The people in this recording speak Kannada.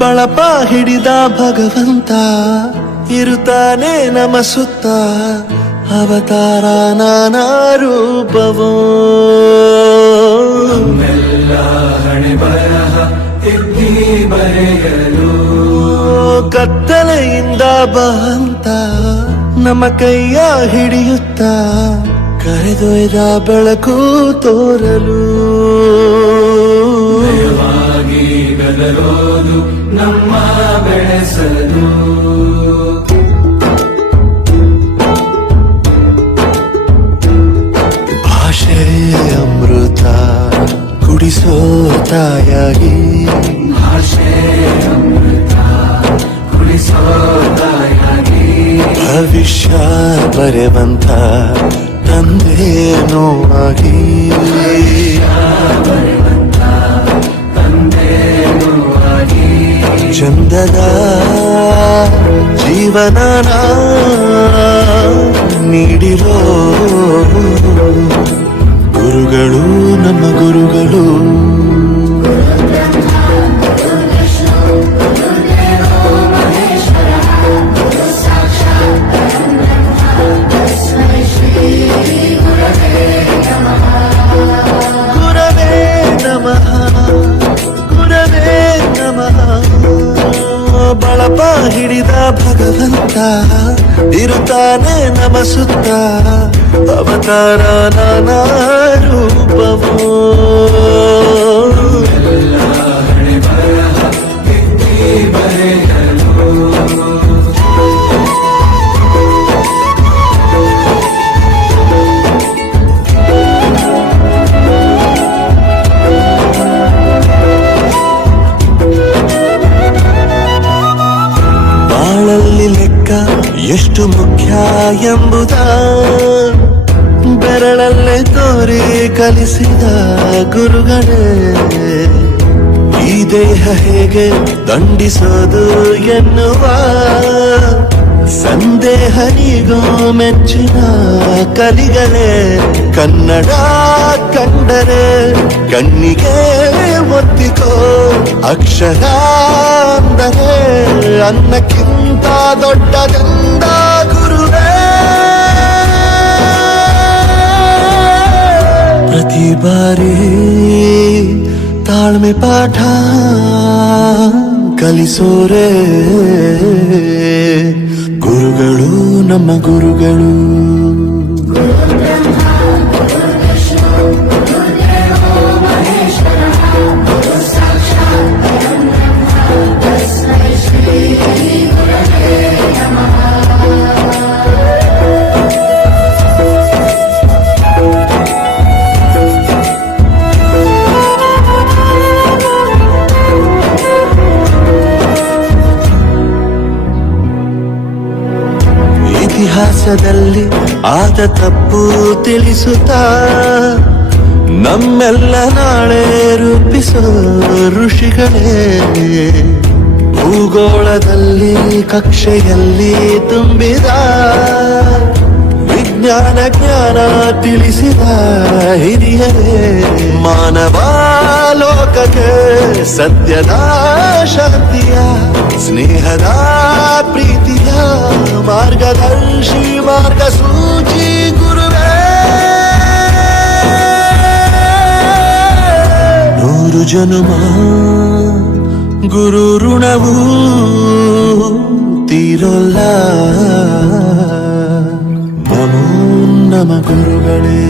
ಬಳಪ ಹಿಡಿದ ಭಗವಂತ ಇರುತ್ತಾನೆ ನಮ ಸುತ್ತ ಅವತಾರ ನಾನಾ ರೂಪವೋ ನಮ್ಮೆಲ್ಲ ಹಣೆ ಬರಹ ತಿದ್ದಿ ಬರೆಯಲು ಕತ್ತಲೆಯಿಂದ ಬಂತ ನಮ್ಮ ಕೈಯ ಹಿಡಿಯುತ್ತ ಕರೆದೊಯ್ದ ಬೆಳಕು ತೋರಲು ಭಯವಾಗಿ ಗದರೋದು ನಮ್ಮ ಬೆಳೆಸಲು ಭಾಷೆ ಅಮೃತ ಕುಡಿಸೋ ತಾಯಾಗಿ ಭಾಷೆ ಅಮೃತ ಕುಡಿಸೋ ತಾಯಾಗಿ ಭವಿಷ್ಯ ಬರೆವಂತ ತಂದೇನೋ ಆಗಿ ತಂದೇನೂ ಆಗಿ ಚಂದದ ಜೀವನನ ನೀಡಿರೋ ಗುರುಗಳು ನಮ್ಮ ಗುರುಗಳು ಗುರವೇ ನಮಃ ಗುರವೇ ನಮಃ ಬಳಪ ಹಿಡಿದ ಭಗವಂತ ಇರುತ್ತಾನೆ ನಮ ಸುತ್ತ ಅವತಾರ ನಾನಾ ರೂಪವೋ ಎಲ್ಲ ಹಣೆ ಬರಹ ತಿದ್ದಿ ಬರೆಯಲು ಬಾಳಲ್ಲಿ ಲೆಕ್ಕ ಎಷ್ಟು ಮುಖ್ಯ ಎಂಬುದ ಬೆರಳಲ್ಲೇ ತೋರಿ ಕಲಿಸಿದ ಗುರುಗಳೇ ಈ ದೇಹ ಹೇಗೆ ದಂಡಿಸೋದು ಎನ್ನುವ ಸಂದೇಹ ನೀಗೋ ಮೆಚ್ಚಿನ ಕಲಿಗಳೇ ಕನ್ನಡ ಕಂಡರೆ ಕಣ್ಣಿಗೆ ಒತ್ತಿಕೋ ಅಕ್ಷರ ಅಂದರೆ ಅನ್ನಕ್ಕಿಂತ ದೊಡ್ಡದೆಂದ ಗುರುವೇ ಪ್ರತಿ ಬಾರಿ ತಾಳ್ಮೆ ಪಾಠ ಕಲಿಸೋರೆ ಗುರುಗಳು ನಮ್ಮ ಗುರುಗಳು ಇತಿಹಾಸದಲ್ಲಿ ಆದ ತಪ್ಪು ತಿಳಿಸುತ್ತಾ ನಮ್ಮೆಲ್ಲ ನಾಳೆ ರೂಪಿಸೋ ಋಷಿಗಳೇ ಭೂಗೋಳದಲ್ಲಿ ಕಕ್ಷೆಯಲ್ಲಿ ತುಂಬಿದ ವಿಜ್ಞಾನ ಜ್ಞಾನ ತಿಳಿಸಿದ ಹಿರಿಯರೇ ಮಾನವ ಲೋಕಕ್ಕೆ ಸತ್ಯದ ಶಾಂತಿಯ ಸ್ನೇಹದ ಪ್ರೀತಿಯ ಮಾರ್ಗದರ್ಶಿ ಮಾರ್ಗಸೂಚಿ ಗುರುವೇ ನೂರು ಜನುಮ ಗುರು ಋಣವು ತೀರೋಲ್ಲ ನಮೋ ನಮ ಗುರುಗಳೇ.